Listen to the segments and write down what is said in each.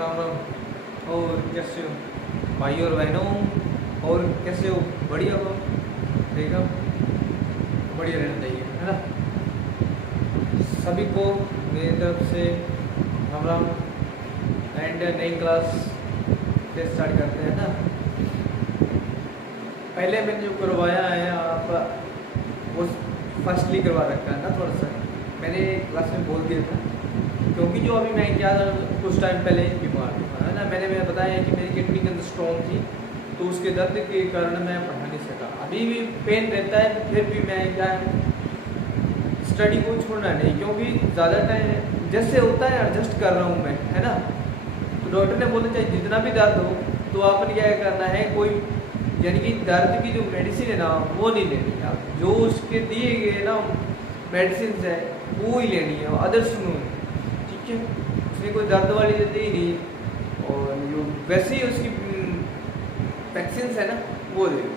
राम राम। और कैसे हो भाई और बहनों? और कैसे हो? बढ़िया हो? ठीक है, बढ़िया रहना चाहिए, है ना। सभी को मेरी तरफ से राम राम। एंड नई क्लास से स्टार्ट करते हैं ना। पहले मैंने जो करवाया है आप वो फर्स्टली करवा रखा है ना। थोड़ा सा मैंने क्लास में बोल दिया था, क्योंकि जो अभी मैं क्या कुछ टाइम पहले बीमार था, है ना। मैंने बताया कि मेरी किडनी के अंदर स्टोन थी, तो उसके दर्द के कारण मैं पढ़ा नहीं सका। अभी भी पेन रहता है, फिर भी मैं क्या स्टडी को छोड़ना नहीं, क्योंकि ज़्यादा टाइम जैसे होता है एडजस्ट कर रहा हूँ मैं, है ना। तो डॉक्टर ने बोला चाहे जितना भी दर्द हो तो आपने क्या करना है, कोई यानी कि दर्द की जो मेडिसिन है ना वो नहीं लेनी है आप, जो उसके दिए गए ना मेडिसिन है वो ही लेनी है, अदर्स नो, ठीक है। उसने कोई दर्द वाली तो दी नहीं, और जो वैसे ही उसकी वैक्सीन है ना वो दे दी,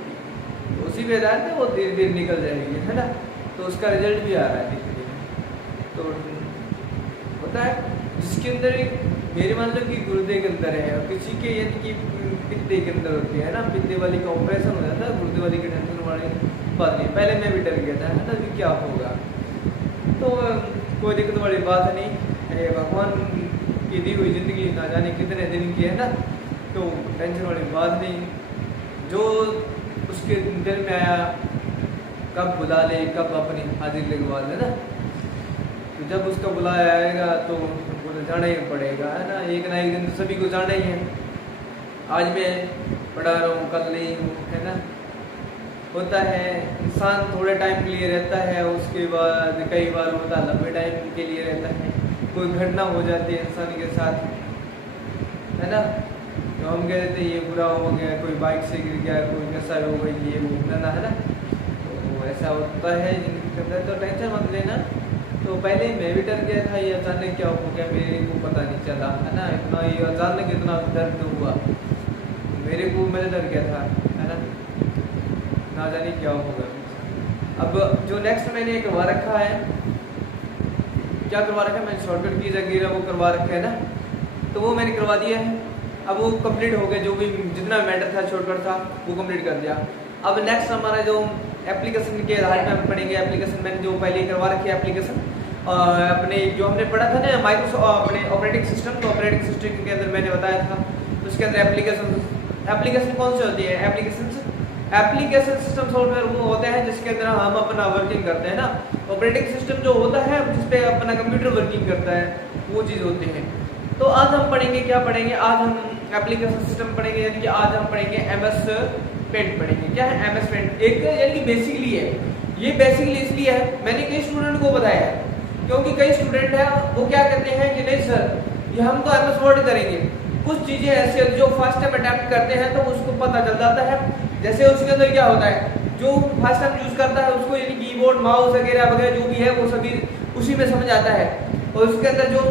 तो उसी पे दर्द है वो धीरे धीरे निकल जाएगी, है ना। तो उसका रिजल्ट भी आ रहा है धीरे धीरे। तो होता है जिसके अंदर मेरे मान लो कि गुर्दे के अंदर है, और किसी के यानी कि पित्ते के अंदर होती है ना, पित्ते वाली का ऑपरेशन हो जाता है, गुर्दे वाली की टेंशन वाली बात नहीं। पहले मैं भी डर गया था, है ना, कि क्या होगा। तो कोई दिक्कत वाली बात नहीं, भगवान की दी हुई ज़िंदगी ना जाने कितने दिन की है ना, तो टेंशन वाली बात नहीं। जो उसके दिल में आया कब बुला ले, कब अपनी हाजिर लगवा ले ना। तो जब उसका बुलाया आएगा तो उनको जाना ही पड़ेगा, है ना एक दिन तो सभी को जाना ही है। आज मैं पढ़ा रहा हूँ, कल नहीं हूँ, है ना। होता है इंसान थोड़े टाइम के लिए रहता है, उसके बाद कई बार होता है लंबे टाइम के लिए रहता है। कोई घटना हो जाती है इंसान के साथ, है ना, तो हम कह देते ये बुरा हो गया, कोई बाइक से गिर गया, कोई नशा हो गई, ये वो है ना। तो ऐसा होता है जिनके अंदर, तो टेंशन मत लेना। तो पहले मैं भी डर गया था, ये अचानक क्या हो गया मेरे को पता नहीं चला, है ना। इतना ये अचानक इतना दर्द हुआ मेरे को, मैं डर गया था, है ना जाने क्या होगा। अब जो नेक्स्ट मैंने करवा रखा है, क्या करवा रखा है मैंने, शॉर्टकट की जगह वो करवा रखा है ना, तो वो मैंने करवा दिया है। अब वो कंप्लीट हो गया, जो भी जितना मैटर था शॉर्टकट था वो कंप्लीट कर दिया। अब नेक्स्ट हमारा जो एप्लीकेशन के आधार पर हम पढ़ेंगे, एप्लीकेशन मैंने जो पहले करवा रखी है एप्लीकेशन, अपने जो हमने पढ़ा था ना माइक्रोसॉफ्ट अपने ऑपरेटिंग सिस्टम, तो ऑपरेटिंग सिस्टम के अंदर मैंने बताया था, उसके अंदर एप्लीकेशन कौन सी होती है, एप्लीकेशन सिस्टम सॉफ्टवेयर वो होता है जिसके अंदर हम अपना वर्किंग करते हैं ना। ऑपरेटिंग सिस्टम जो होता है जिसपे अपना कंप्यूटर वर्किंग करता है, वो चीज़ होती है। तो आज हम पढ़ेंगे, क्या पढ़ेंगे आज हम, एप्लीकेशन सिस्टम पढ़ेंगे, यानी कि आज हम पढ़ेंगे MS पेंट पढ़ेंगे। क्या है MS पेंट? एक यानी कि बेसिकली है, ये बेसिकली इसलिए है, मैंने कई स्टूडेंट को बताया है, क्योंकि कई स्टूडेंट है वो क्या कहते हैं कि नहीं सर ये हम तो MS वर्ड करेंगे। कुछ चीज़ें ऐसी जो फर्स्ट टाइम अटैम्प्ट करते हैं तो उसको पता चल जाता है। जैसे उसके अंदर क्या होता है, जो फर्स्ट टाइम यूज़ करता है उसको यानी कीबोर्ड माउस वगैरह वगैरह जो भी है वो सभी उसी में समझ आता है। और उसके अंदर जो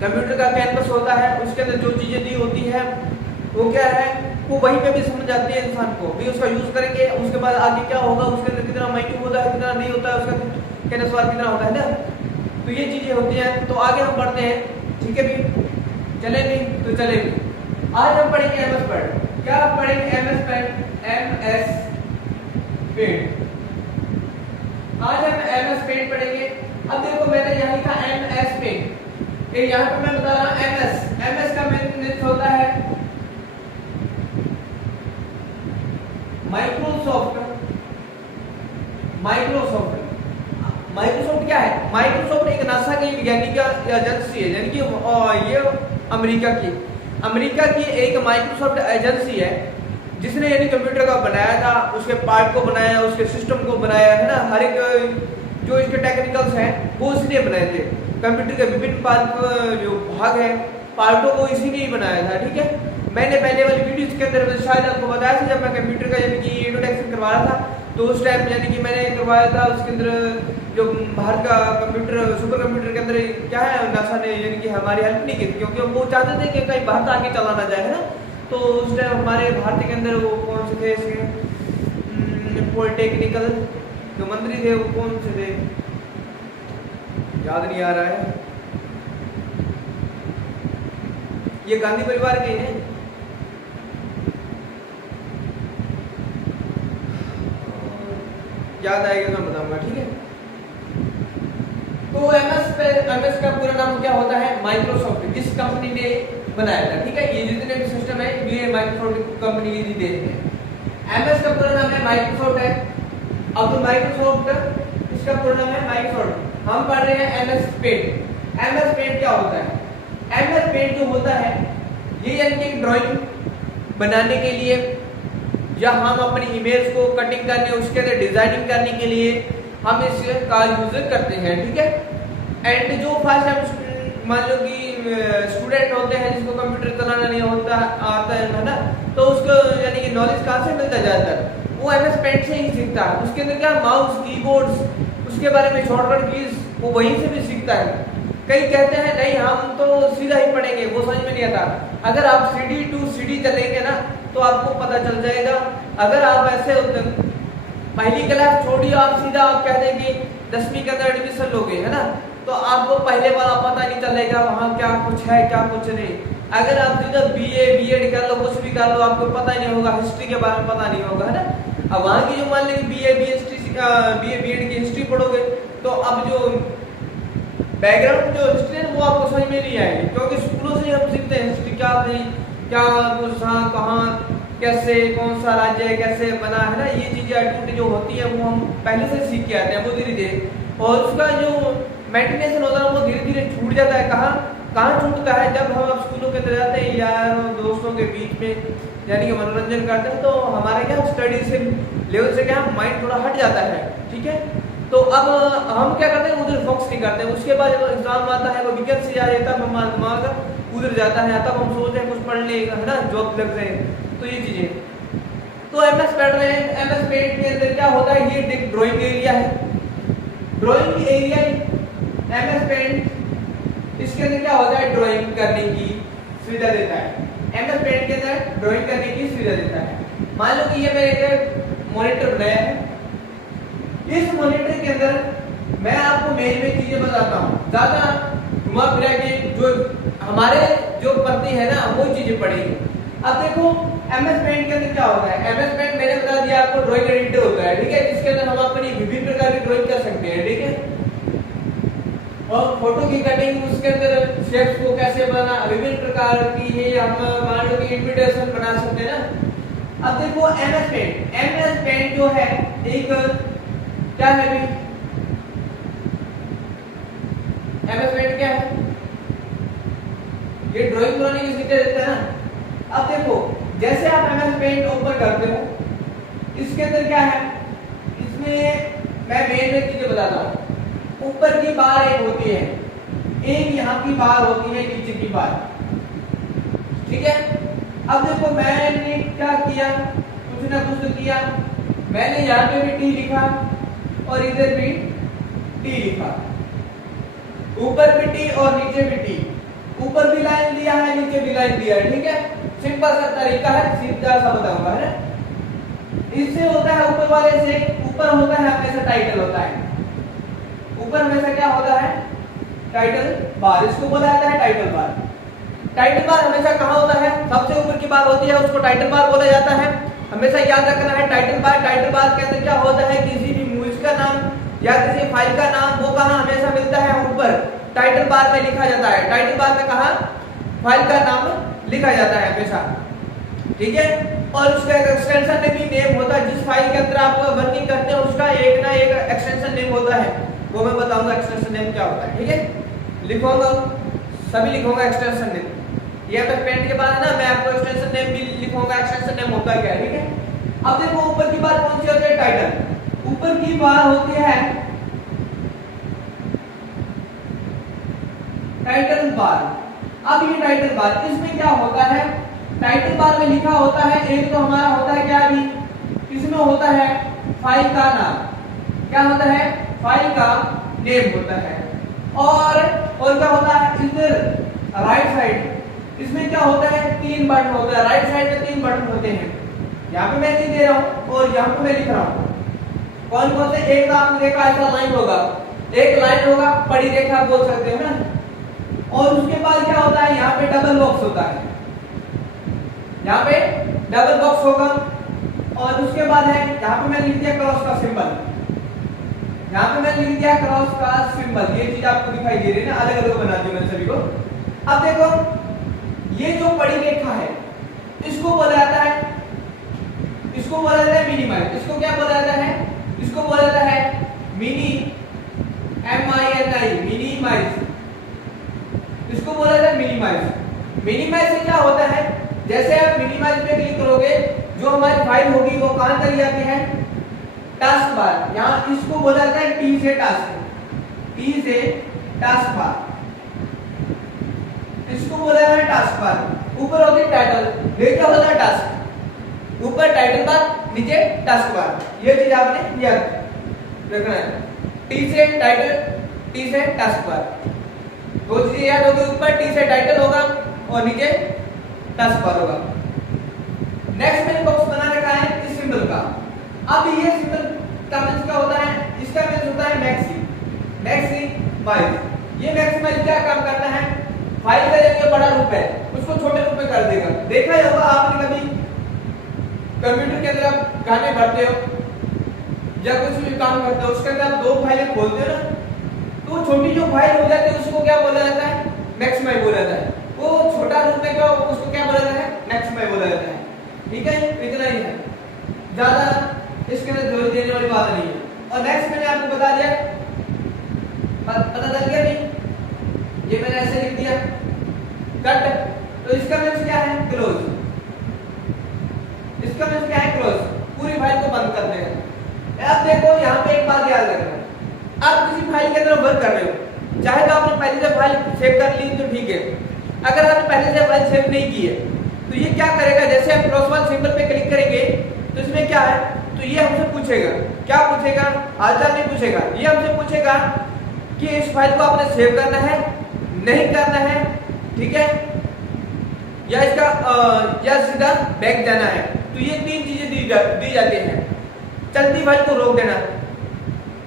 कंप्यूटर का कैनवस होता है उसके अंदर जो चीज़ें दी होती है वो क्या है, वो वहीं पे भी समझ आती है इंसान को। भी उसका यूज़ करेंगे, उसके बाद आगे क्या होगा, उसके अंदर कितना माइक्रो होता है, कितना नहीं होता है, उसका कैनवस वार कितना होता है ना। तो ये चीज़ें होती हैं। तो आगे हम पढ़ते हैं, ठीक है भी, चले भी तो चले भी। आज हम पढ़ेंगे MS पेंट। क्या पढ़ेंगे? MS paint. आज हम MS पेंट पढ़ेंगे। अब देखो मैंने यहाँ लिखा MS पेंट, यहाँ पे मैं बता रहा हूँ MS का मीनिंग होता है माइक्रोसॉफ्ट क्या है? माइक्रोसॉफ्ट एक नासा की वैज्ञानिक एजेंसी है, यानी कि ये अमेरिका की एक माइक्रोसॉफ्ट एजेंसी है जिसने यानी कंप्यूटर का बनाया था, उसके पार्ट को बनाया, उसके सिस्टम को बनाया, है ना। हर एक जो इसके टेक्निकल्स हैं वो इसने बनाए थे। कंप्यूटर के विभिन्न पार्ट जो भाग है पार्टों को इसी ने ही बनाया था, ठीक है। मैंने पहले वाली वीडियोस के अंदर शायद आपको बताया था, जब मैं कंप्यूटर का यानी कि इंट्रोडक्शन करवा रहा था, तो उस टाइम यानी कि मैंने करवाया था उसके अंदर जो भारत का कंप्यूटर सुपर कंप्यूटर के अंदर क्या है, नासा ने यानी कि हमारी हेल्प नहीं की थी, क्योंकि वो चाहते थे कि कहीं भारत आगे चला ना जाए, है ना। तो उस टाइम हमारे भारत के अंदर वो कौन से थे इसके पॉलिटेक्निकल जो मंत्री थे वो कौन से थे, याद नहीं आ रहा है। ये गांधी परिवार के हैं। याद आएगा तो मैं बताऊंगा, ठीक है। तो एमएस का पूरा नाम क्या होता है? माइक्रोसॉफ्ट, जिस कंपनी ने बनाया था, ठीक है। ये जितने भी सिस्टम है ये माइक्रोसॉफ्ट कंपनी की देते हैं। एमएस का पूरा नाम है माइक्रोसॉफ्ट है। अब माइक्रोसॉफ्ट इसका पूरा नाम है माइक्रोसॉफ्ट। हम पढ़ रहे हैं एमएस पेंट। एमएस पेंट क्या होता है? एमएस पेंट जो होता है ये यानी कि ड्राइंग बनाने के लिए या हम अपनी इमेज को कटिंग करने, उसके अंदर डिजाइनिंग करने के लिए हम इसका यूज करते हैं, ठीक है। एंड जो फर्स्ट टाइम मान लो कि स्टूडेंट होते हैं जिसको कंप्यूटर चलाना नहीं होता आता है ना, तो उसको यानी कि नॉलेज कहाँ से मिलता है? ज़्यादातर वो एमएस पेंट से ही सीखता है। उसके अंदर क्या माउस, कीबोर्ड्स, उसके बारे में शॉर्टकट कीज वो वहीं से भी सीखता है। कई कहते हैं नहीं हम तो सीधा ही पढ़ेंगे, वो समझ में नहीं आता। अगर आप सीडी टू सीडी चलेंगे ना तो आपको पता चल जाएगा। अगर आप ऐसे पहली क्लास छोड़िए, आप सीधा आप कह देंगे 10वीं के अंदर एडमिशन लोगे, है ना, तो आपको पहले वाला पता नहीं चलेगा वहाँ क्या कुछ है क्या कुछ नहीं। अगर आप सीधा बीए बीएड कर लो, कुछ भी कर लो, आपको पता ही नहीं होगा, हिस्ट्री के बारे में पता नहीं होगा, है ना। अब वहाँ की जो मान लीजिए बीए बीएड की हिस्ट्री पढ़ोगे तो अब जो बैकग्राउंड जो हिस्ट्री है वो आपको समझ में नहीं आएगी, क्योंकि स्कूलों से हम सीखते हैं हिस्ट्री क्या थी, क्या कुछ कहाँ कैसे कौन सा राज्य है कैसे बना, है ना। ये चीजें एक्टिविटी जो होती है वो हम पहले से सीख के आते हैं, वो धीरे धीरे, और उसका जो मेंटेनेंस होता है वो धीरे धीरे छूट जाता है। कहाँ छूटता है? जब हम अब स्कूलों के अंदर जाते हैं यार दोस्तों के बीच में यानी कि मनोरंजन करते हैं, तो हमारा क्या स्टडी से लेवल से क्या माइंड थोड़ा हट जाता है, ठीक है। तो अब हम क्या करते हैं उधर फोकस नहीं करते हैं। उसके बाद जब एग्जाम आता है वो विकेट से आ जाता है, हमारा दिमाग उधर जाता है, तब हम सोचते हैं कुछ पढ़ लेगा, है ना, जॉब लग रहे हैं। तो ये चीजें तो एमएस पढ़ रहे हैं। एमएस पेंट के अंदर क्या होता है? ये ड्राइंग एरिया है, ड्राइंग एरिया एमएस पेंट। इसके अंदर क्या होता है? ड्राइंग करने की सुविधा देता है। एमएस पेंट के अंदर ड्राइंग करने की सुविधा देता है। मान लो कि ये मैंने एक मॉनिटर बनाया है। इस मॉनिटर के अंदर मैं आपको मेन में चीजें बताता हूँ, ज्यादा घुमा फिरा के जो हमारे जो पढ़ते हैं ना वो चीजें पढ़ेंगे। अब देखो एमएस पेंट के अंदर क्या होता है? एमएस पेंट मैंने बता दिया आपको ड्राइंग एडिटर होता है, ठीक है, जिसके अंदर हम अपनी विभिन्न प्रकार की ड्राइंग कर सकते हैं, ठीक है। और फोटो की कटिंग, उसके अंदर शेप्स को कैसे बनाना, विभिन्न प्रकार की ये हम मान लो कि इन्विटेशन बना सकते हैं ना। अब देखो एमएस पेंट जो है एक क्या है भी? एमएस पेंट क्या है? ये ड्राइंग बनाने की सुविधा देता है ना। अब देखो जैसे आप एमएस पेंट ओपन करते हो, इसके अंदर क्या है? इसमें मैं मेन में चीजें बताता हूँ। ऊपर की बार एक होती है, एक यहाँ की बार होती है, नीचे की बार, ठीक है। अब देखो मैंने क्या किया, कुछ ना कुछ तो किया। मैंने यहाँ पे भी टी लिखा और इधर भी टी लिखा, ऊपर भी टी और नीचे भी टी। ऊपर भी लाइन दिया है, नीचे भी लाइन दिया है, ठीक है। सिंपल सा तरीका है, सीधा सा बताऊंगा, है ना। इससे होता है ऊपर वाले से, ऊपर होता है हमेशा टाइटल होता है। ऊपर हमेशा क्या होता है? टाइटल बार, इसको बोला जाता है टाइटल बार। टाइटल बार हमेशा कहाँ होता है? सबसे ऊपर की बार होती है, उसको टाइटल बार बोला जाता है। हमेशा याद रखना है टाइटल बार के अंदर क्या होता है? किसी भी मूवी का नाम या किसी फाइल का नाम वो कहाँ हमेशा मिलता है? ऊपर टाइटल बार में लिखा जाता है। टाइटल बार में कहाँ फाइल का नाम लिखा जाता है हमेशा, ठीक है। और उसका एक्सटेंशन में भी नेम होता है। जिस फाइल के अंदर आप वर्किंग करते हैं उसका एक ना एक एक्सटेंशन नेम होता है, वो मैं बताऊंगा एक्सटेंशन नेम क्या होता है, ठीक है। लिखूंगा, सभी लिखूंगा एक्सटेंशन नेम। ये तो पेंट के बाद है ना, मैं आपको एक्सटेंशन नेम भी लिखूंगा, एक्सटेंशन नेम होता क्या है, ठीक है। अब देखो ऊपर की बार कौन सी होती है? टाइटल। ऊपर की बार होती है टाइटल बार। अब ये टाइटल बार, इसमें क्या होता है? टाइटल बार में लिखा होता है, एक तो हमारा होता है क्या भी, इसमें होता है फाइल का नाम। क्या होता है? फाइल का नेम होता है। और क्या होता है? इधर राइट साइड इसमें क्या होता है? 3 बटन होता है। राइट साइड में 3 बटन होते हैं। यहाँ पे मैं नहीं दे रहा हूँ और यहाँ पे मैं लिख रहा हूँ। कौन कौन से? एक तो आपने देखा ऐसा लाइन होगा, एक लाइन होगा, पड़ी रेखा बोल सकते हो ना। और उसके बाद क्या होता है, यहाँ पे डबल बॉक्स होता है, यहाँ पे डबल बॉक्स होगा। और उसके बाद है यहाँ पे मैंने लिख दिया क्रॉस का सिंबल, यहाँ पे मैंने लिख दिया क्रॉस का सिंबल। ये चीज आपको दिखाई दे रही है ना, अलग अलग बना दी मैंने सभी को। अब देखो ये जो बड़ी रेखा है इसको बोला जाता है, इसको बोला जाता है मिनिमाइज। इसको क्या बोला जाता है, इसको बोला जाता है मिनी, MINI, मिनिमाइज। इसको बोला जाता है मिनिमाइज। मिनिमाइज से क्या होता है, जैसे आप मिनिमाइज पे क्लिक करोगे जो हमारी फाइल होगी वो कहां चली जाती है, टास्क बार। यहाँ इसको बोला जाता है टी से टास्क, टी से टास्क बार, इसको बोला जाता है टास्क बार। ऊपर होती है टाइटल, ये क्या होता है टास्क, ऊपर टाइटल बार नीचे टास्क बार। ये चीज आपने याद रखना है, टी से टाइटल, टी से टास्क बार, दो चीजें याद होगी। ऊपर टी से टाइटल होगा और नीचे टास्क बार होगा। नेक्स्ट मैंने बॉक्स बना रखा है इस सिंबल का। अब ये सिंबल का मींस क्या होता है, इसका मींस होता है मैक्सिमाइज। ये मैक्सिमाइज क्या काम करता है, फाइल का जो बड़ा रूप है उसको छोटे रूप में कर देगा। देखा ही होगा आपने कभी कंप्यूटर के अंदर आप गाने भरते हो या कुछ भी काम करते हो, उसके अंदर आप दो फाइलें खोलते हो ना, तो छोटी जो फाइल हो जाती है उसको क्या बोला जाता है, मैक्सिमाइज बोला जाता है। वो छोटा रूप में क्या उसको क्या बोला जाता है, मैक्सिमाइज बोला जाता है। ठीक है, इतना ही है, ज्यादा इसके अंदर जोर देने वाली बात नहीं है। और नेक्स्ट मैंने आपको बता दिया, पता चल गया नहीं, ये मैंने ऐसे लिख दिया कट, तो इसका मींस क्या है, क्लोज। इसका मींस क्या है, क्लोज, पूरी फाइल को बंद कर देगा। अब देखो यहाँ पे एक बात याद रखना, आप किसी फाइल के अंदर वर्क कर रहे हो, चाहे तो आपने पहले से फाइल सेव कर ली तो ठीक है, अगर आपने पहले से फाइल सेव नहीं की है तो ये क्या करेगा, जैसे आप क्रॉस वाले सिंबल पे क्लिक करेंगे तो इसमें क्या है, तो ये हमसे पूछेगा, क्या पूछेगा, हालचाल नहीं पूछेगा, ये हमसे पूछेगा कि इस फाइल को आपने सेव करना है, नहीं करना है, ठीक है, या इसका या सीधा बैक जाना है। तो ये तीन चीजें दी जाती हैं, चलती फाइल को रोक देना,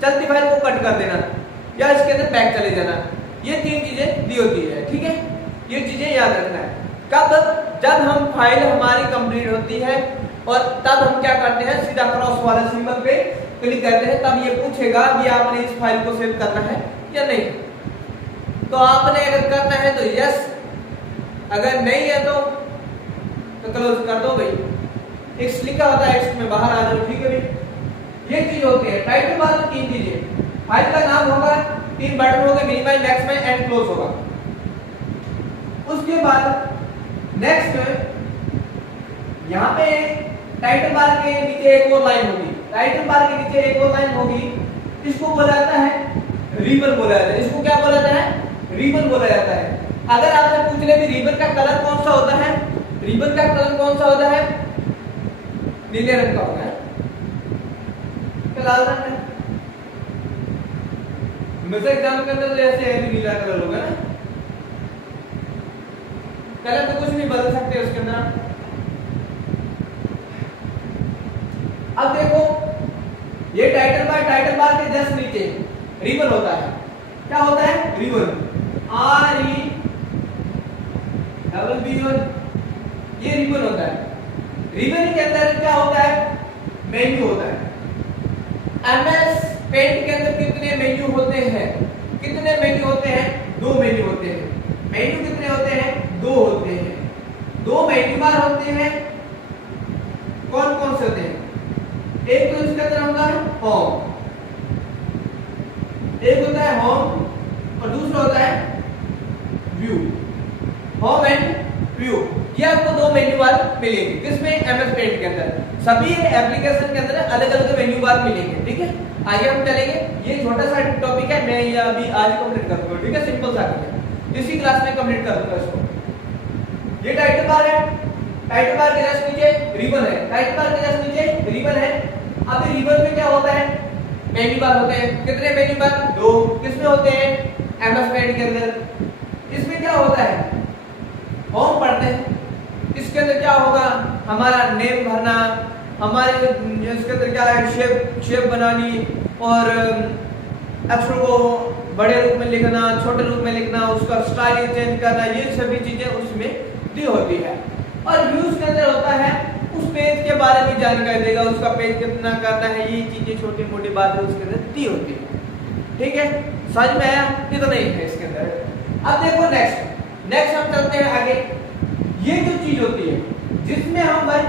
चलती फाइल को कट कर देना, या इसके अंदर बैक चले जाना, ये तीन चीजें दी होती है। ठीक है, ये चीजें याद रखना है। कब, जब हम फाइल हमारी कंप्लीट होती है और तब हम क्या करते हैं, सीधा क्रॉस वाला सिंबल पे क्लिक करते हैं, तब ये पूछेगा कि आपने इस फाइल को सेव करना है या नहीं। तो आपने अगर करना है तो यस, अगर नहीं है तो क्लोज कर दो भाई। एक्स लिखा होता है, एक्स में बाहर आ जाओ। ठीक है भाई, ये चीज होती है। टाइटल बार में तीन चीजें, फाइल का नाम होगा, तीन बटन होंगे, मिनिमाइज, मैक्सिमाइज एंड क्लोज होगा। उसके बाद नेक्स्ट यहाँ पे टाइटल बार के नीचे एक और लाइन होगी, टाइटल बार के नीचे एक और लाइन होगी, इसको बोला जाता है रिबन बोला जाता है। इसको क्या बोला जाता है, रिबन बोला जाता है। अगर आपसे पूछ ले भी रिबन का कलर कौन सा होता है, रिबन का कलर कौन सा होता है, नीले रंग का होता है, लाल रंग का। मेरे एग्जाम के अंदर तो ऐसे है, नीला कलर होगा ना, कलर तो कुछ नहीं बदल सकते उसके अंदर। अब देखो ये टाइटल बार के जस्ट नीचे रिबन होता है। क्या होता है, रिबन, REBBN, ये रिबन होता है। रिबन के अंदर क्या होता है, मेन्यू होता है। MS पेंट के अंदर कितने मेन्यू होते हैं, कितने मेन्यू होते हैं, 2 मेन्यू होते हैं। मेन्यू कितने होते हैं, 2 होते हैं। 2 मेन्यू बार होते हैं। कौन कौन से होते हैं, एक तो इसके अंदर होता है होम, एक होता है होम और दूसरा होता है व्यू, होम एंड व्यू। ये आपको 2 मेन्यू बार मिलेंगे, किसमें, MS पेंट के अंदर। सभी एप्लीकेशन के अंदर अलग अलग मेन्यू बार मिलेंगे। ठीक है, आगे हम चलेंगे। ये छोटा सा टॉपिक है, मैं ये अभी आज कंप्लीट कर दूंगा। ठीक है, सिंपल सा है, इसी क्लास में कंप्लीट कर दूंगा इसको। ये टाइटल बार है, टाइटल बार के जस्ट नीचे रिबन है, टाइटल बार के जस्ट नीचे रिबन है। अब रिबन में क्या होता है, मेन्यू बार होते हैं। कितने मेन्यू बार, 2। किसमें होते हैं, MS पेंट के अंदर। इसमें क्या होता है, होम पढ़ते हैं, इसके अंदर क्या होगा, हमारा नेम भरना, हमारे इसके अंदर क्या है, शेप बनानी और अक्षरों को बड़े रूप में लिखना, छोटे रूप में लिखना, उसका स्टाइल चेंज करना, ये सभी चीजें उसमें दी होती है। और व्यूज के अंदर होता है उस पेज के बारे में जानकारी देगा, उसका पेज कितना करना है, ये चीजें छोटी मोटी बातें उसके अंदर दी होती है। ठीक है, समझ में आया? इतना ही है इसके अंदर। अब देखो नेक्स्ट हम चलते हैं आगे। ये जो चीज होती है जिसमें हम वर्क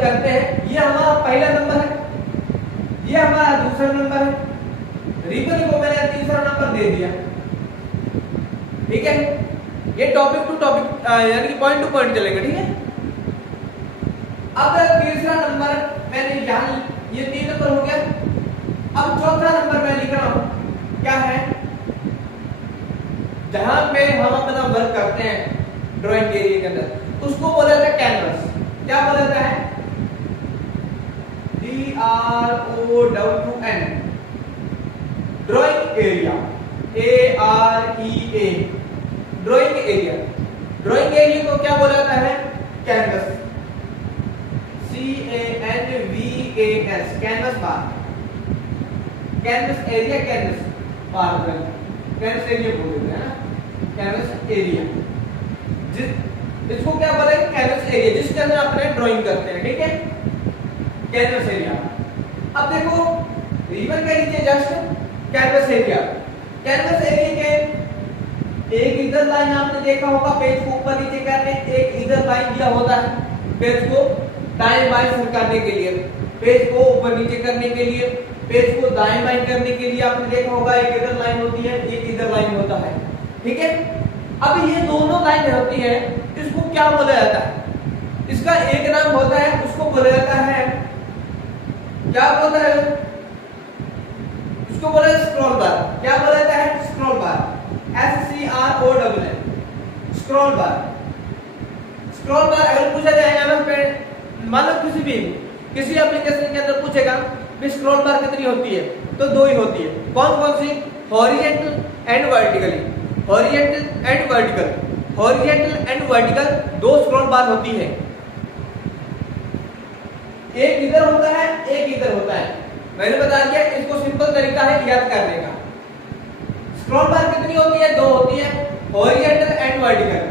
करते हैं, ये हमारा पहला नंबर है, ये हमारा दूसरा नंबर है, रिबन को मैंने तीसरा नंबर दे दिया। ठीक है, ये टॉपिक टू टॉपिक यानी कि पॉइंट टू पॉइंट चलेगा। ठीक है, अब तीसरा नंबर मैंने यहाँ, ये 3 नंबर हो गया। अब चौथा नंबर मैं लिख रहा हूं, क्या है, जहां पे हम अपना वर्क करते हैं ड्राइंग एरिया के अंदर, उसको बोला जाता है कैनवस। क्या बोला जाता है? DROWN, drawing area, AREA, drawing area. Drawing area को क्या बोला जाता है? कैनवस, CANVAS, कैनवस बार, कैनवस एरिया, कैनवस बार, कैनवस एरिया बोल देते हैं ना, कैनवस एरिया। इसको क्या बोला है? कैनवस एरिया, जिसके अंदर अपने ड्राइंग करते हैं। ठीक है, कैनवस एरिया। अब देखो रिबन के नीचे just canvas area, canvas area के एक इधर लाइन आपने देखा होगा पेज को ऊपर नीचे करने, एक इधर लाइन दिया होता है पेज को दाएं बाएं सरकाने के लिए, पेज को ऊपर नीचे करने के लिए, पेज को दाएं बाएं करने के लिए आपने देखा होगा एक इधर लाइन होती है, एक इधर लाइन होता है। ठीक है, अब ये दोनों लाइन होती है, इसको क्या बोला जाता है? इसका एक नाम होता है, उसको बोला जाता है, क्या बोलता है? इसको बोला है स्क्रॉल बार। क्या बोला जाता है? स्क्रॉल बार, SCROLL, स्क्रॉल बार। स्क्रॉल बार अगर पूछा जाएगा ना पे, मान लो किसी एप्लीकेशन के अंदर पूछेगा कि स्क्रॉल बार कितनी होती है, तो 2 ही होती है। कौन कौन सी? Horizontal and vertically, horizontal and vertical, horizontal and vertical 2 scroll bar होती है। एक इधर होता है, एक इधर होता है। मैंने बता दिया, इसको सिंपल तरीका है याद करने का। स्क्रॉल बार कितनी होती है? 2 होती है, हॉरिजॉन्टल एंड वर्टिकल।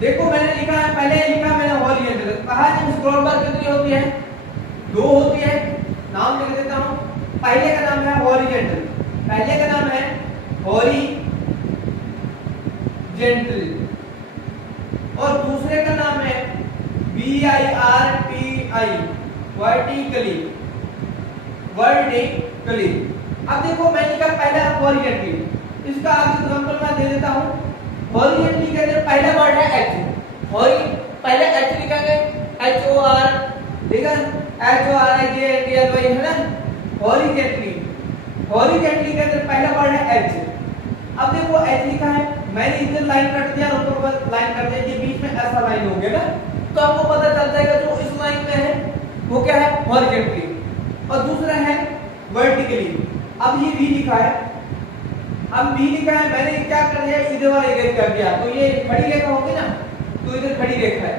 देखो मैंने लिखा है, पहले लिखा मैंने हॉरिजॉन्टल, कहा है स्क्रॉल बार कितनी होती है? 2 होती है। नाम लिख देता हूं, पहले का नाम है हॉरिजॉन्टल, पहले का नाम है हॉरिजॉन्टल, और दूसरे का नाम है VIRTI, वर्टिकली, वर्टिकली। अब देखो मैंने लिखा पहला हॉरिजॉन्टली, इसका आगे एग्जांपल मैं दे देता हूं। हॉरिजॉन्टली के अंदर पहला वर्ड है H, पहले H लिखा है, HOR, ठीक है, HORIGHTLY है ना, हॉरिजॉन्टली। हॉरिजॉन्टली के अंदर पहला वर्ड है H। अब देखो H लिखा है, मैंने इधर लाइन काट दिया और ऊपर लाइन काट दिया, ये बीच में ऐसा लाइन हो गया ना, तो आपको पता चल जाएगा जो इस लाइन में है वो क्या है? हॉरिजॉन्टली, और दूसरा है वर्टिकली। अब ये V लिखा है, अब V लिखा है, मैंने क्या कर दिया? इधर वाला इधर कर दिया, तो ये खड़ी रेखा होगी ना, तो इधर खड़ी रेखा है,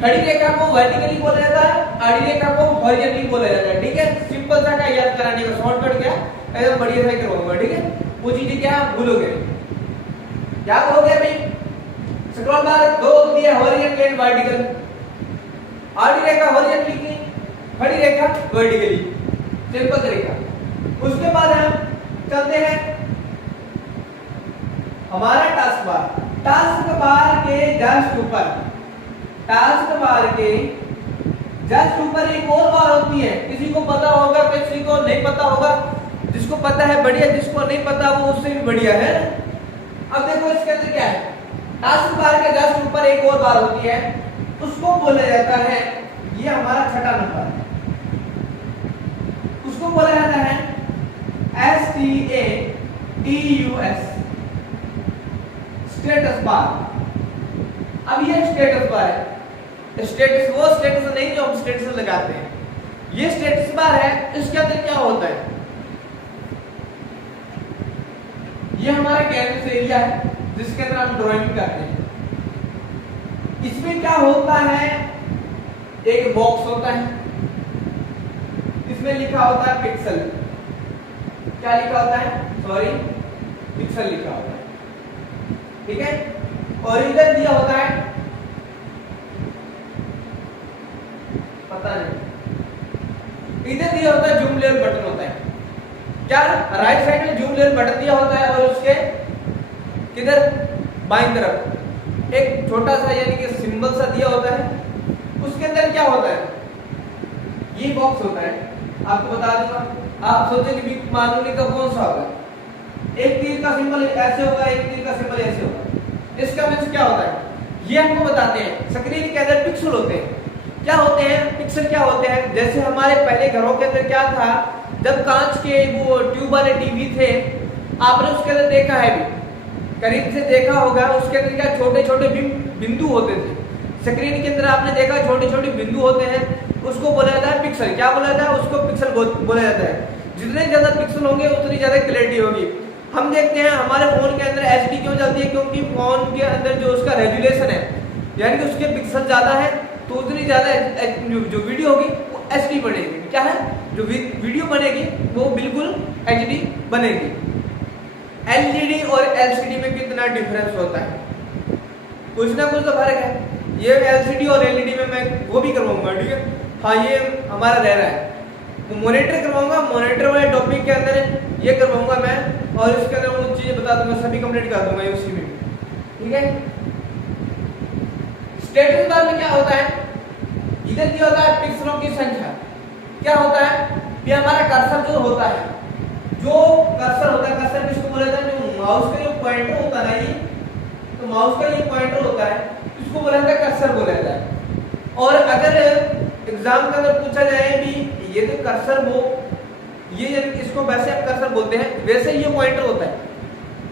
खड़ी रेखा को वर्टिकली बोला जाता है, आड़ी रेखा को हॉरिजॉन्टली बोला जाता है। ठीक है, सिंपल सा का याद कराने का, शॉर्टकट क्या एकदम बढ़िया सा करवाऊंगा। ठीक है, वो चीजें क्या भूलोगे, क्या कहोगे भाई? स्क्रॉल बार 2 होती है, हॉरिजॉन्टल एंड वर्टिकल, आड़ी रेखा हॉरिजॉन्टली की, खड़ी रेखा वर्टिकली, सिंपल तरीका। उसके बाद हम चलते हैं हमारा टास्क बार। टास्क बार के जस्ट ऊपर, टास्क बार के जस्ट ऊपर एक और बार होती है, किसी को पता होगा, किसी को नहीं पता होगा, जिसको पता है बढ़िया, जिसको नहीं पता वो उससे भी बढ़िया है। अब देखो इसके अंदर क्या है, टास्क बार के जस्ट ऊपर एक और बार होती है, उसको बोला जाता है, ये हमारा छठा नंबर, उसको बोला जाता है STATUS, स्टेटस बार। अब ये स्टेटस बार है, स्टेटस वो स्टेटस नहीं जो हम स्टेटस लगाते हैं, ये स्टेटस बार है। इसके अंदर क्या होता है, ये हमारा कैनवस एरिया है जिसके अंदर हम ड्राइंग करते हैं। इसमें क्या होता है, एक बॉक्स होता है, इसमें लिखा होता है पिक्सल, क्या लिखा होता है, सॉरी पिक्सल लिखा होता है, ठीक है। और इधर दिया होता है, पता नहीं, इधर दिया होता है जूम लेयर बटन होता है, क्या राइट साइड में जूम लेयर बटन दिया होता है, और उसके किधर बाईं तरफ एक छोटा सा यानी कि सिंबल सा दिया होता है, उसके अंदर क्या होता है, ये बॉक्स होता है, आपको बता दूंगा, आप सोचेंगे कि मालूम का कौन सा होगा, एक तीर का सिंबल ऐसे होगा, एक तीर का सिंबल ऐसे होगा, इसका मींस क्या होता है, ये हमको बताते हैं। स्क्रीन के अंदर पिक्सल होते हैं, क्या होते हैं पिक्सल, क्या होते हैं, जैसे हमारे पहले घरों के अंदर क्या था, जब कांच के वो ट्यूब वाले टीवी थे, आपने उसके अंदर देखा है भी, करीब से देखा होगा, उसके अंदर क्या छोटे छोटे बिंदु होते थे, स्क्रीन के अंदर आपने देखा छोटे छोटे बिंदु होते हैं, उसको बोला जाता है पिक्सल, क्या बोला जाता है उसको, पिक्सल बोला जाता है। जितने ज्यादा पिक्सल होंगे उतनी ज्यादा क्लैरिटी होगी। हम देखते हैं हमारे फोन के अंदर एचडी क्यों चलती है, क्योंकि फोन के अंदर जो उसका रेजुलेशन है, यानी कि उसके पिक्सल ज्यादा है, तो उतनी ज्यादा जो वीडियो होगी वो एचडी बनेगी, क्या है जो वीडियो बनेगी वो बिल्कुल एचडी बनेगी। एलईडी और एलसीडी में कितना डिफरेंस होता है, कुछ ना कुछ तो फर्क है। ये एलसीडी और एलईडी में मैं वो भी करवाऊंगा, ठीक है, हाँ ये हमारा रह रहा है, तो मॉनिटर करवाऊंगा, मॉनिटर वाले टॉपिक के अंदर ये करवाऊंगा मैं, और इसके अंदर वो चीजें बता दूंगा, सभी कंप्लीट कर दूंगा उसी में, ठीक है। स्टेटस बार में क्या होता है, इधर क्या होता है पिक्सलों की संख्या, क्या होता है, ये हमारा कर्सर जो होता है, जो कर्सर होता है, कर्सर किसको बोला जाता है, जो माउस का जो पॉइंटर होता है ना, ये तो माउस का ये पॉइंटर होता है, इसको बोला जाता है कर्सर बोला जाता है। और अगर एग्जाम के अंदर पूछा जाए भी ये जो कर्सर वो ये इसको वैसे आप कर्सर बोलते हैं, वैसे ये पॉइंटर होता है,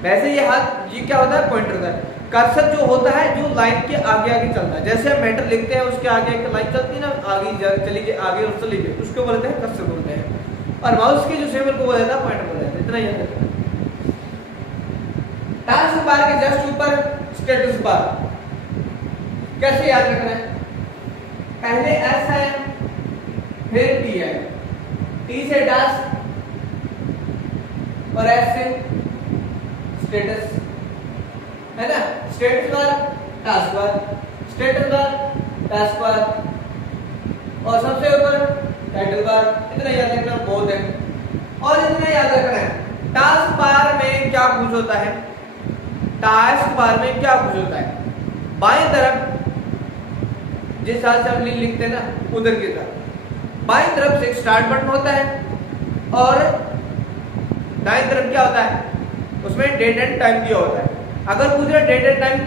वैसे ये हाथ ये क्या होता है पॉइंटर होता है। कर्सर जो होता है जो लाइन के आगे आगे चलता है, जैसे हम मैटर लिखते हैं उसके आगे एक लाइन चलती है ना, आगे चली गई आगे और चली गई, उसको बोलते हैं कर्सर बोलते हैं। और माउस के जो सिंबल को बोला जाता है पॉइंटर बोला जाता है, इतना याद रखना। टास्क बार के जस्ट ऊपर स्टेटस बार, कैसे याद रखना है, पहले एस है फिर टी है, टी से टास्क और एस से स्टेटस, है ना, status bar task bar, status bar task bar, और सबसे ऊपर टाइटल बार, इतना याद रखना बहुत है। और इतना याद रखना है टास्क बार में क्या कुछ होता है, टास्क बार में क्या कुछ होता है, बाएं तरफ जिस हाथ से हम लिखते हैं ना उधर की तरफ बाएं तरफ से स्टार्ट बटन होता है, और दाएं तरफ क्या होता है उसमें डेट एंड टाइम दिया होता है। अगर पूछे डेट एंड टाइम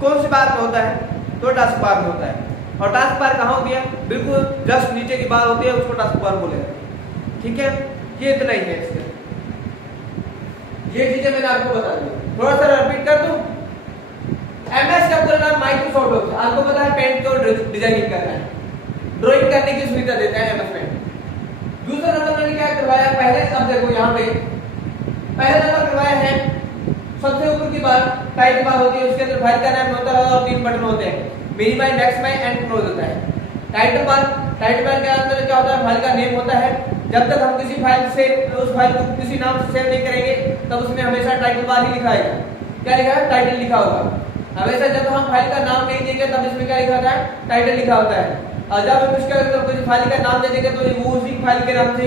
कौन सी बार में होता है तो टास्क बार में होता है, और टास्क बार कहाँ होती है, बिल्कुल जस्ट नीचे की बार होती है, उसको टास्क बार बोलेगा, ठीक है। ये इतना ही है इसके, ये चीजें मैंने आपको बता दी, थोड़ा सा रिपीट कर दूं। एमएस का पूरा नाम माइक्रोसॉफ्ट ऑफिस, आपको पता है पेंट को डिजाइनिंग करना है, ड्राइंग करने की सुविधा देता है एमएस पेंट। दूसरा नंबर मैंने क्या करवाया, पहले अब देखो यहाँ पे पहला नंबर करवाया है, सबसे ऊपर की बार टाइटल बार होती है, उसके अंदर फाइल का नाम होता है और 3 बटन होते हैं, मिनिमाइज मैक्सिमाइज एंड क्लोज होता है। टाइटल बार के अंदर क्या होता है, फाइल का नेम होता है, जब तक हम किसी फाइल से उस फाइल को किसी नाम से सेव नहीं करेंगे तब उसमें हमेशा टाइटल बार ही लिखा आएगा, क्या लिखा है टाइटल लिखा होगा। हमेशा जब हम फाइल का नाम नहीं देंगे तब इसमें क्या लिखा होता है टाइटल लिखा होता है, और जब हम इसका किसी फाइल का नाम दे देंगे तो वो उसी फाइल के नाम से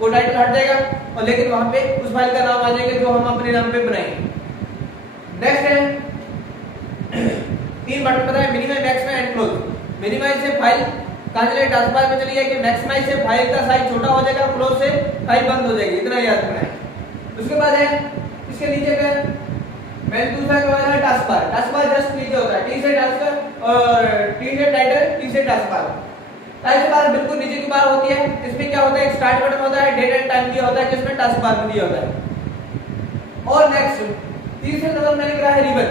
वो टाइटल हट जाएगा, और लेकिन वहां पे उस फाइल का नाम आ जाएगा जो हम अपने नाम पे बनाएंगे। नेक्स्ट है 3 बटन पता है, minimise maximise and close. Minimise से फाइल कहां चले टास्क बार में चली जाएगी, मैक्सिमाइज से फाइल का साइज छोटा हो जाएगा, क्लोज से फाइल बंद हो जाएगी, इतना याद रखना है। उसके बाद है इसके नीचे पे मैंने दूसरा करवाया है टास्क बार जस्ट नीचे होता है, टी से टास्क और टी से टाइटल, टी से टास्क बार। टास्क बार बिल्कुल नीचे की बार होती है, इसमें क्या होता है एक स्टार्ट बटन होता है, डेट एंड टाइम दिया होता है जिसमें टास्क बार में दिया होता है। और नेक्स्ट तीसरे नंबर मैंने कहा है रिबन।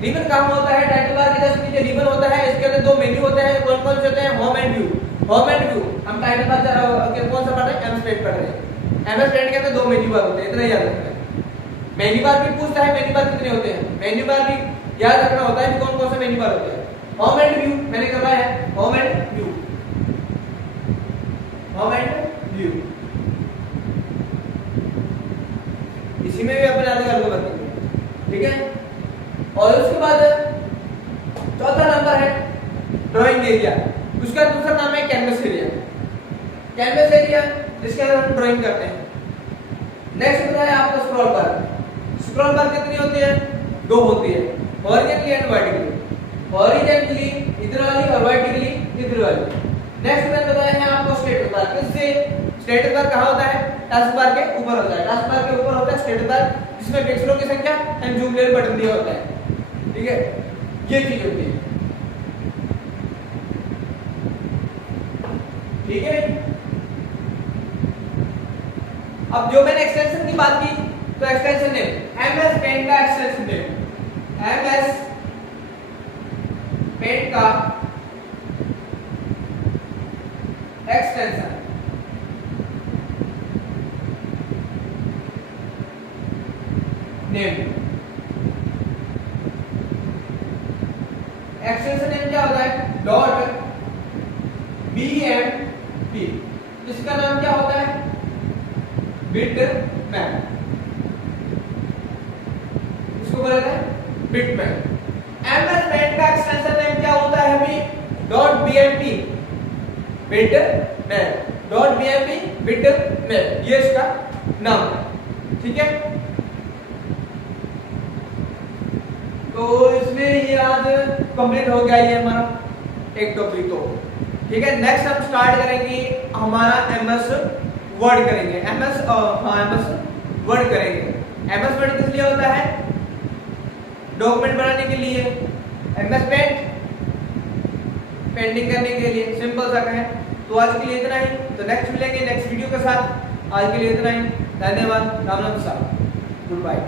रिबन कहां होता है, टाइटल बार के जस्ट नीचे रिबन होता है, इसके अंदर 2 मेन्यू होते हैं, कौन कौन से होते हैं, home and view. Home and view हम टाइटल बार के कौन सा पढ़ रहे हैं, एमएस पेंट पढ़ रहे हैं, एमएस पेंट के अंदर 2 मेन्यू बार होते हैं, इतना याद रखना है। मेन्यू बार भी पूछता है मेन्यू बार कितने होते हैं, मेन्यू बार भी याद रखना होता है कि कौन कौन से मेन्यू बार होते हैं। होम एंड व्यू मैंने करवाया है, home and view, home and view. इसी में भी अपने अलग अलग बताएंगे, ठीक है। और उसके बाद चौथा नंबर है ड्राइंग एरिया, उसका दूसरा नाम है कैनवस एरिया। कैनवस एरिया जिसके अंदर हम ड्राइंग करते हैं। नेक्स्ट होता है आपका स्क्रॉल बार। स्क्रॉल बार कितनी होती है? 2 होती है, हॉरिजॉन्टली एंड वर्टिकली। हॉरिजॉन्टली इधर वाली और वर्टिकली इधर वाली। नेक्स्ट मैंने बताया है आपको स्टेटस बार। किससे? स्टेटस बार कहां होता है? टास्क बार के ऊपर होता है। टास्क बार के ऊपर होता है स्टेटस बार, जिसमें पिक्सेलों की संख्या एंड जूम लेयर बटन दिया होता है, ठीक है। ये चीज होती है, ठीक है। अब जो मैंने एक्सटेंशन की बात की, तो एक्सटेंशन नेम एमएस पेंट का एक्सटेंशन नेम, एमएस पेंट का एक्सटेंशन नेम। एक्सटेंशन नेम क्या होता है? Dot BMP. इसका नाम क्या होता है? बिटमैप। इसको बोलते हैं बिटमैप। एमएस पेंट का एक्सटेंशन नेम क्या होता है अभी? Dot BMP bitmap. Dot BMP bitmap, ये इसका नाम है, ठीक है। तो इसमें ये आज कंप्लीट हो गया ये हमारा एक टॉपिक, तो ठीक है। नेक्स्ट हम स्टार्ट करेंगे हमारा एमएस वर्ड करेंगे। एमएस वर्ड करेंगे। एमएस वर्ड किस लिए होता है? डॉक्यूमेंट बनाने के लिए। एमएस पेंट पेंटिंग करने के लिए, सिंपल सा है। तो आज के लिए इतना ही, तो नेक्स्ट मिलेंगे नेक्स्ट वीडियो के साथ। आज के लिए इतना ही, धन्यवाद, राम राम साहब, गुड बाय।